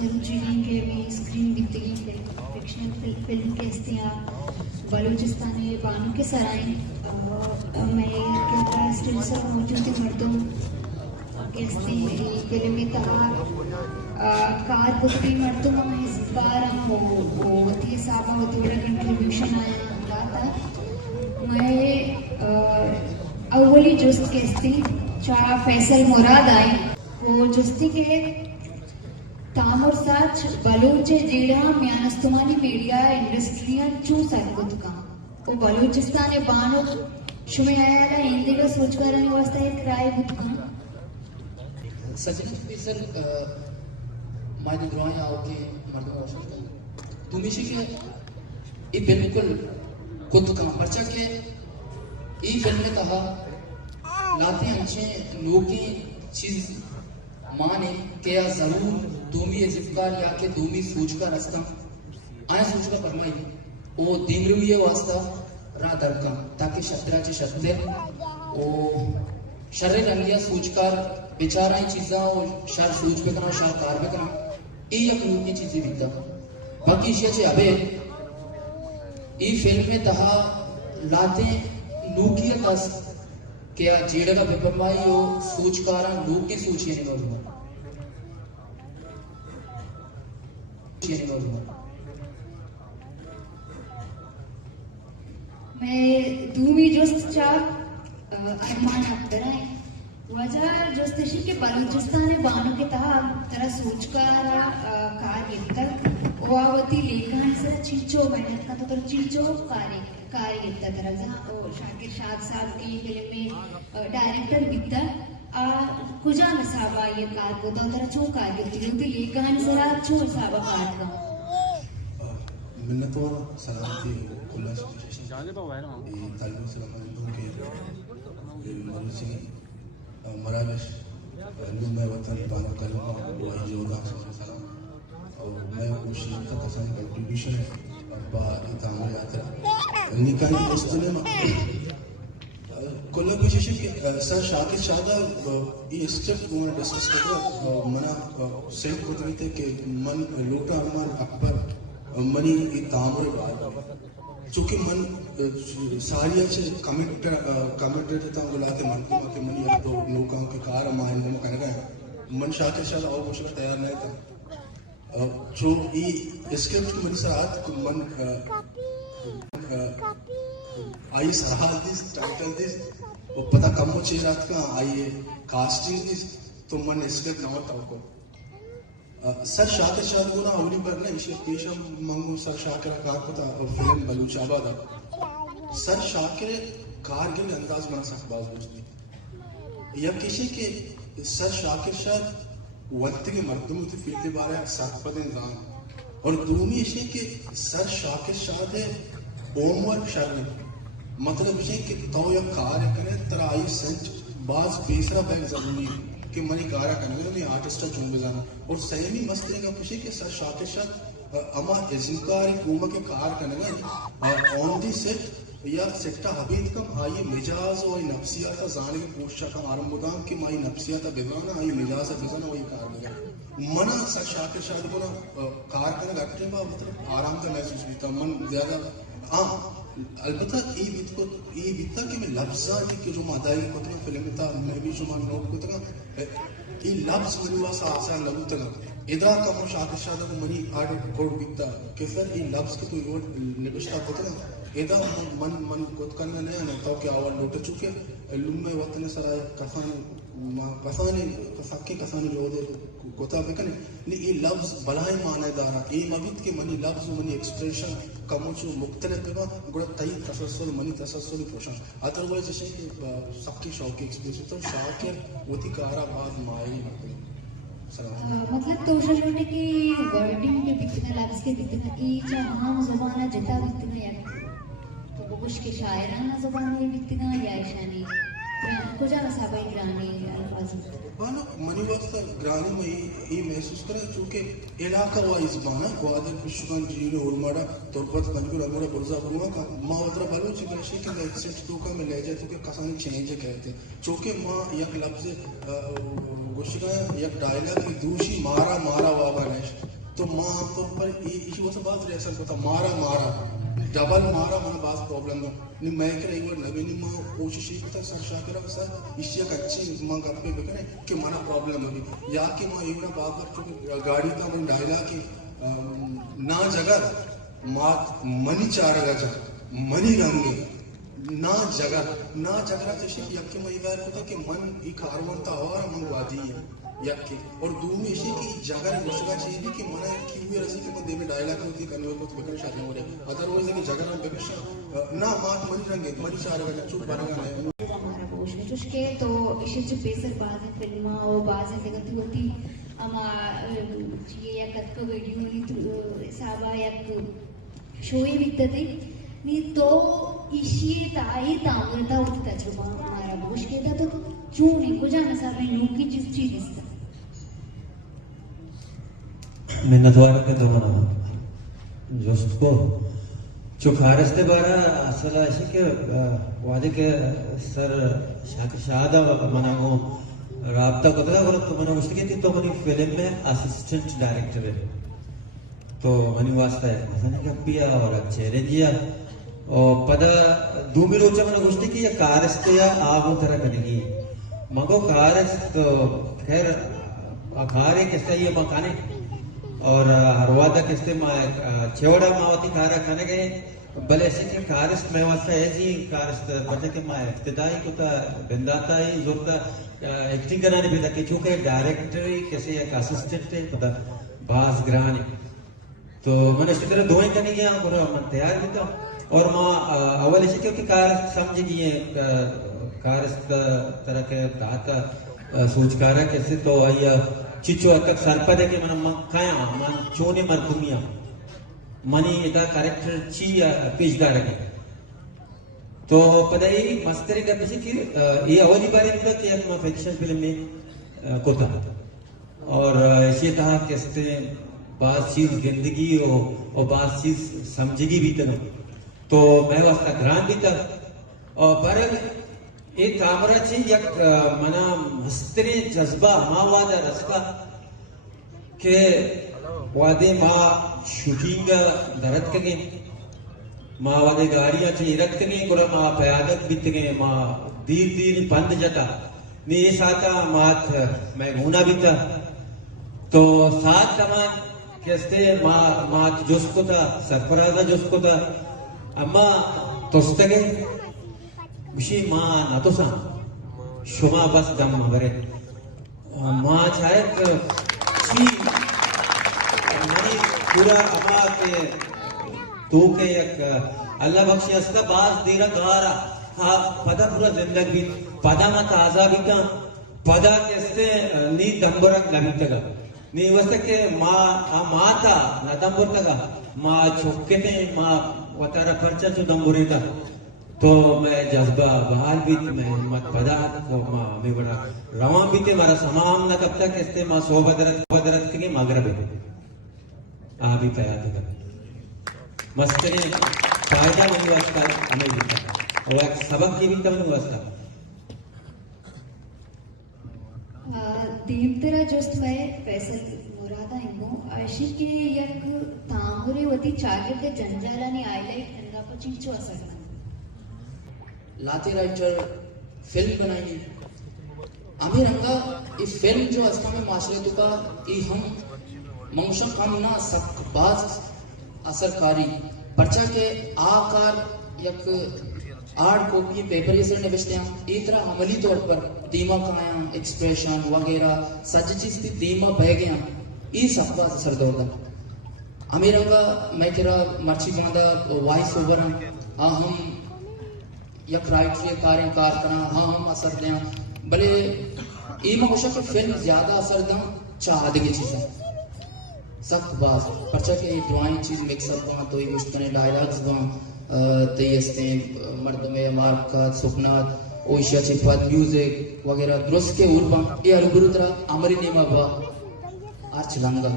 मरुचीन के भी स्क्रीन दिखती है फिक्शनल फिल्म के इस्तिया बलूचिस्तानी बानों के सराय मैं क्या स्टिल सब मौजूद मर्दों के फिल्म तहा कार बुद्धि मर्दों में ज़िबार वो थी साबा वो थोड़ा कंट्रीब्यूशन आया था मैं अव्वली जुस्त के इस्ती चाह फैसल मुराद आई वो जुस्ती के तामुर साच बलूच जीड़ा म्यानस्तुमानी मीडिया इंडस्ट्रियल चूसा गुतका वो बलूचिस्तान बानो शुमे आया था हिंदी का सोच कर आने वास्ते एक राय गुतका सचिन सर मायने ड्राइंग आओगे मर्दों का तुम इसी के ये बिल्कुल खुद का पर्चा के ये फिल्म में कहा लाते अच्छे लोग की चीज माने के या जरूर दूमी जिफ्कार या के दूमी सोच का रास्ता आया सोच का फरमाई वो दिमरुये वास्ता रा दरका ताकि शतरा चे शतरे वो शर्रे रंगिया सोचकार बेचारा ही चीज़ा और शार सोच पे करना शार कार पे करना ये या लोग की चीजें बिकता बाकी इसे चे अबे ये फिल्म में तहा लाते लूकिया तस क्या जेड़ा का बेपरवाही हो सोचकारा लोग की सोच ये निकल हुआ मैं दूमी जोस्त चा अरमान अख्तर है वजह जोस्तिशी के बलूचिस्तान बानों के तहा तरह सोचकारा कार्य तक ओआवती लेखन से चिंचो मेहनत का तो तरह चिंचो कार्य तरह जहाँ शाकिर शाद साहब की फिल्म में डायरेक्टर बिकता कुजा में साबा ये कार को तो तरह चो कार्य होती लेखन जरा चो साबा कार का मिन्नतों सलामती कुल्ला जाने पर वायरल ये तालिब सलामती के मनुष्य मरालश मैं वतन बानो कलमा वही जोदा सलाम और मैं उसी का पसंद कंट्रीब्यूशन बा इतामल आता निकाय दोस्तों ने कोल्ला कोशिश की सर शाकिर शादा ये स्क्रिप्ट वो डिस्कस करते मना सेंट को तो कि मन लोटा अमर अकबर मनी इतामल चूंकि मन सारिया से कमिटेड था बुलाते मन को कि मनी अब तो लोगों के कार मायने में कहने गए मन शाकिर शादा और कुछ तैयार नहीं था जो ये स्क्रिप्ट की मनी सराहत को मन आई सराहत दिस टाइटल दिस वो पता कम हो चीज रात का आई कास्टिंग दिस तो मन स्क्रिप्ट ना होता को सर शाकिर शाद गुना अवली पर ना इसे पेशम मंगू सर शाकिर कार को था फिल्म बलूचाबाद सर शाकिर कारगिल अंदाज मन सकबाज बुझती या किसी के सर शाकिर शाद वक्त के मर्दों की फिल्म बारे सरपद इंसान और दूनी इसे के सर शाकिर शाद है ओमर शर्म मतलब इसे कि तो या कार्य करे तराई सेंट बाज बेसरा बैग जरूरी कि मनी कार्य करने में आर्टिस्ट चुन जाना और सही मस्त है कि के सर शाकिर शाद अमा इजनकारी कुमा के कार्य करने में ऑन दी सेट या सेट्टा हबीद कम आई मिजाज और नफ्सियात जाने की कोशिश का आरंभदाम कि माई नफ्सियात बेगाना आई मिजाज बेगाना वही कार में मना सर शाकिर शाद को ना कार करने घटने बा मतलब आराम का महसूस भी था मन ज्यादा अलबत्ता ये बीता कि मैं लफ्ज़ा के जो मादाई को तो फिल्म था मैं भी जो मान नोट को तो ये लफ्ज़ मनुआ सा आसान लगू तक इधर का वो शाकिर शादा को मनी आर्ट कोड बीता कि सर ये लफ्ज़ के तो ये निबश्ता को तो इधर मन को करना नहीं आना तो क्या आवाज़ लौट चुके लुम्मे वतन सराय कसाने जो दे कोता बेकने ने ये लफ्ज़ बलाई माने दारा ये मबित के मनी लफ्ज़ मनी एक्सप्रेशन कमुचो मुख्तलिफ बेबा गुड़ा तई तसस्सुल मनी तसस्सुल पोषण अदरवाइज जैसे कि सबके शौक एक्सप्रेशन तो शाकिर वती कारा बाद माई मतलब तो शलोने की वर्डिंग के बिकना लफ्ज़ के बिकना ई जहां ज़बाना जिता बिकना या तो वो कुछ के शायराना ज़बान में बिकना या शानी कुछ ना साबाई ग्राने अल्फाज बाना मनी वास्ता ग्रानी में ये महसूस करें चूंकि इलाका वाइज बाना ग्वादर पुष्कन जीरो उर्माड़ा तोरपत पंजगुर अमरा बुर्जा बुरुआ का माँ वद्रा बालू चिकराशी के एक्सेंट टू का में ले जाते कि कसानी चेंज कहते चूंकि माँ यक लफ्ज गुस्सा यक डायलॉग की दूसरी मारा मारा वाबा नेश तो माँ आमतौर पर ये वो सब बात रिएक्शन होता मारा मारा डबल मारा मन बात प्रॉब्लम नहीं मैं कर एक बार नवीनी माँ कोशिश ही करता सर शाकरा सर इससे अच्छी माँ गप पे बकरे कि मना प्रॉब्लम होगी या कि माँ एक ना बात कर चुके गाड़ी का मन डायलॉग की ना जगह मात मनी चार गजा मनी रंगे ना जगह जैसे यक्के में इधर होता कि मन एक आरवंता और मन वादी है यक्के और दूर में इसी की जगह मुश्किल चाहिए कि मना की हुई रसी के बंदे में डायलॉग होती करने को तो बकरे शादी हो रहे अदरवाइज है कि जगह में बकरे ना मात मनी रंगे मनी चार गजा चुप बनेगा नहीं हमारा बोश में चुस्के तो इसे जो बेसर बाज फिल्मा और बाज जगत होती अमा ये या कत को वीडियो नहीं साबा या शोई विकते नहीं तो इसी ताई तामरता होती तजुर्बा हमारा बोश के था तो क्यों नहीं को जाना साबा नूक की चीज इसका मिन्नतवार के दमना जोस्तो चुखारस्ते बारा असल ऐसे के वादे के सर शादा मनागो राब्ता को तो बोलो तो मना मुश्किल थी तो मनी फिल्म में असिस्टेंट डायरेक्टर है तो मनी वास्ता है मसाने का पिया और चेहरे दिया और पदा दूमी रोचा मना गुस्ती की या कारस्ते या आगो तरह करेगी मगो कारस्त तो खैर खारे किस्ते ये मकाने और हरवादा किस्ते मा छेवड़ा मावती खारा खाने गए भले ऐसे के कारस्त में वास्ता ऐसी कारस्त बच्चे के मा इब्तिदाई को ता बिंदाता ही जोरता एक्टिंग कराने भी था कि चूंकि डायरेक्टर कैसे एक असिस्टेंट है पता बास ग्राने तो मैंने इसी तरह दोएं करने गया पूरा मन तैयार भी था और माँ अवल ऐसे क्योंकि कारस्त समझ गई है कारस्त तरह के दाता सोचकारा कैसे तो आया चिचो तक सरपदे के मन मक्काया मन चोने मरकुमिया मनी इधर कैरेक्टर ची पेशदार है तो पदाई मस्तरी का पीछे कि ये अवली बारे में कि एक फिक्शन फिल्म में कोता और इसी तरह कैसे बात चीज जिंदगी और बात चीज समझेगी भी तो मैं वास्ता ग्रांड भी था और पर एक कामरा ची एक मना मस्तरी जज्बा माँ वादा रस्ता के वादे माँ शूटिंग दरद के माँ वादे गाड़ियाँ ची रख के गुरा माँ प्यादक बीत गए माँ दीर बंद जाता ने साथा मात मैं घूना भी था तो साथ तमाम कैसे माँ जोस्को था सरफराजा जोस्को था अम्मा तोस्तगे उसी माँ ना तो सा शुमा बस दम मगरे माँ चाहे ची मनी पूरा अम्मा के तो के एक अल्लाह बख्शी असला बाज देरा गारा हाँ पदा पूरा जिंदगी पदा मा ताजा भी था पदा कैसे नी दंबरक लगी तक नी वैसे के माँ था ना दंबर तक माँ चौके थे माँ वतारा परचा चु दंबुरी था तो मैं जज्बा बहाल भी मैं मत पदा को माँ मैं बड़ा रवा भी थे मारा समाम न कब तक कैसे माँ सोबदरत के मगरब आ भी पया था मस्करी फायदा नहीं वास्ता हमें भी और एक सबक की भी तमन वास्ता दीमतरा जोस्त मैं फैसल मुरादा इंगो आशी के यक तांगुरे वती चागे के जंजाला ने हाईलाइट ठंडा पचिंग चो असर लाती राइटर फिल्म बनाई आम्ही रंगा ये फिल्म जो असला में माशरे तुका ये हम मंगशो कम ना सब बाज असरकारी पर्चा के आकार यक आर्ट कॉपी पेपर ये सर निविष्टे हैं एक तरह अमली तौर पर दीमा काया एक्सप्रेशन वगैरह सच चीज थी दीमा बह गया ये सब बात असर दोगा आम्ही रंगा मैं किरा मर्ची बांधा वॉइस ओवर हाँ हम यक राइटरी कार करना हाँ हम असर दें भले ये मौशा के फिल्म ज्यादा असर दें चाह देगी चीजें सख्त बात पर्चा के ड्राइंग चीज मिक्सअप वहाँ तो ये मुश्किल डायलॉग्स वहाँ तयस्ते मर्द में मार्का सुपना ओशियाची पात म्युझिक वगैरे द्रोसके उर्बा ए अरुबरुद्रा अमरी नेमा बा आर्च लंगा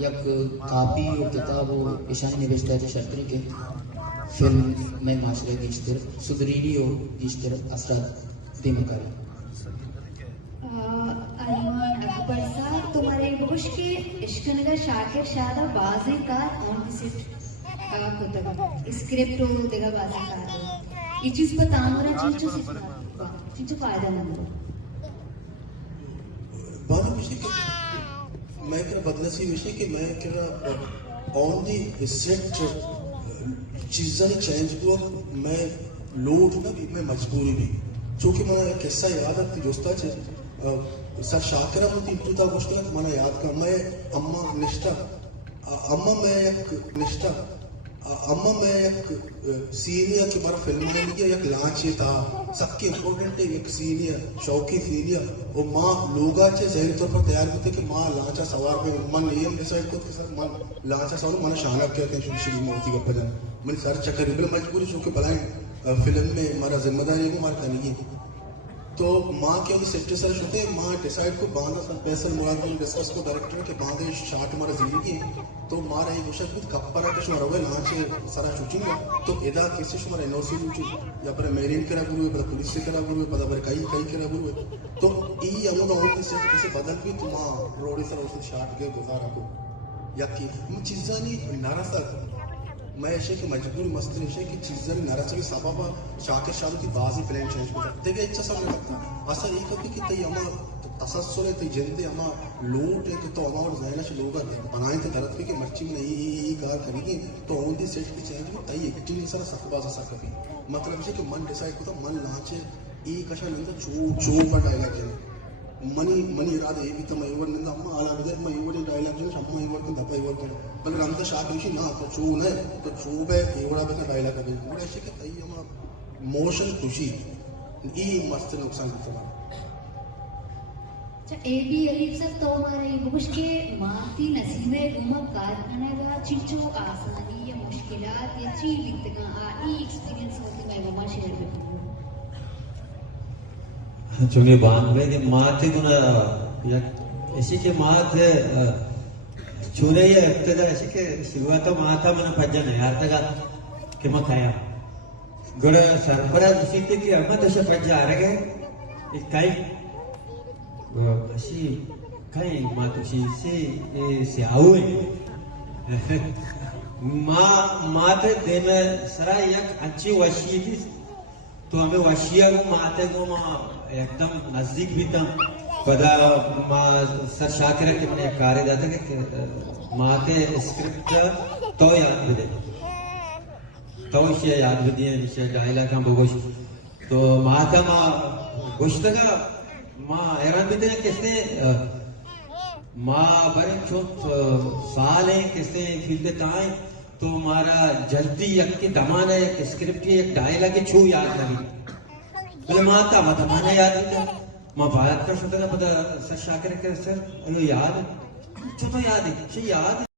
यक कापी और किताब और ईशानी निवेशता है शर्तरी के फिल्म में माशरे गिश्तर सुधरीनी और गिश्तर असरात दिमकारी अरमान अकबर साहब तुम्हारे बुश के इश्कनगर शाकिर शादा बाजी कार ऑन विजिट कुतब स्क्रिप्ट देगा बाजी कार ये चीज बताऊंगा चीजों से चीजों फायदा मंद बाबा विषय के मैं क्या बदलसी विषय कि मैं क्या ऑन दी सेट चीज़ें चेंज हुआ मैं लोड ना भी मैं मजबूरी भी चूंकि मैं किस्सा याद है दोस्ता चे सर शाकरा मुझे इंटूता गुस्ता मना याद का मैं अम्मा निष्ठा अम्मा मैं एक निष्ठा अम्मा मैं एक सीनियर की बार फिल्म में लिया एक लांचे था सबके इम्पोर्टेंट एक सीनियर शौकी सीनियर और माँ लोगा चे ज़ाहिर तौर पर तैयार होते कि माँ लांचा सवार पे मन ये डिसाइड करते सर मन लांचा सवार मन शानक कहते हैं शुरू में होती गप्पा जान मैंने सर चक्कर इबल मजबूरी चूंकि बनाए फिल्म में हमारा जिम्मेदारी को हमारा तनिगी तो माँ के अभी सेक्टर सर होते माँ डिसाइड को बांधा सर फैसल मुराद को डिस्कस को डायरेक्टर के बांधे शार्ट हमारा जिंदगी तो मारा एक विषय भी कप्परा के शुमार हुए लांचे सारा शूटिंग तो इदा कैसे शुमार एनओसी शूटिंग या पर मेरीन करा गुरु पर पुलिस से करा गुरु पता पर कई करा गुरु तो ई अमुना होती सेट कैसे बदल भी तुम रोडी सर उसे शार्ट के गुजारा को या की चीज़ा नहीं नारासा मैं ऐसे कि मजबूर मस्त ऐसे कि चीज़ें नाराज की साबाबा शाकिर शादी की बाजी प्लान चेंज होता तेरे इच्छा सब नहीं लगता असल ये कभी कि तय अमा तसस्सुर है तय जिंदे अमा लूट है तो अमा और ज़ायना से लोग बनाए थे तरफ की मर्ची में ये कार करेगी तो ऑन दी सेट की चेंज में तय एक्टिंग सर सकबाज सा कभी मतलब ऐसे कि मन डिसाइड होता मन लांचे ये कशा नहीं चू चू का डायलॉग है मनी इरादे ये भी तो मैं इवर निंदा अम्मा आला विदर मैं इवर डायलॉग जो अम्मा इवर को दबा इवर को पर हम तो शाक विषय ना तो चू ने तो चू बे इवरा बे का डायलॉग है वो ऐसे के तई हम मोशन खुशी ई मस्त नुकसान होता अच्छा ए बी अलीफ सर तो हमारे बुश के माती नसीबे गुमा कारखाने का चीजों आसानी या मुश्किलात या चीज लिखते का ई एक्सपीरियंस होती मैं गुमा शेयर करती चुंगे बांधवे के माथे गुना या ऐसी के माथे चुने या इब्तदा ऐसी के शुरुआत तो माथा मना पज्जन है यार तका के मत आया गुड़ा सरपरा दूसरी पे कि अम्मा तो शपथ जा रहे हैं एक काई ऐसी काई माँ तुझी से आऊँ माथे देने सरा एक अच्छी वशी थी तो हमें वशिया को माते को माँ एकदम नजदीक भी था पता माँ सर शाकिरा के मैंने कार्य दाता के माते स्क्रिप्ट तो याद भी दे तो इसे याद भी दिए इसे डायलॉग हम बोगोश तो माता माँ गोश्त का माँ हैरान भी थे कैसे माँ बड़े छोट साल है कैसे फील्ड ताए तो हमारा जल्दी यक की दमान है एक स्क्रिप्ट की एक डायलॉग की छू याद लगी बोले माता मत माने याद नहीं था माँ बात कर सकता पता सर शाकिर के सर अरे याद तो याद है याद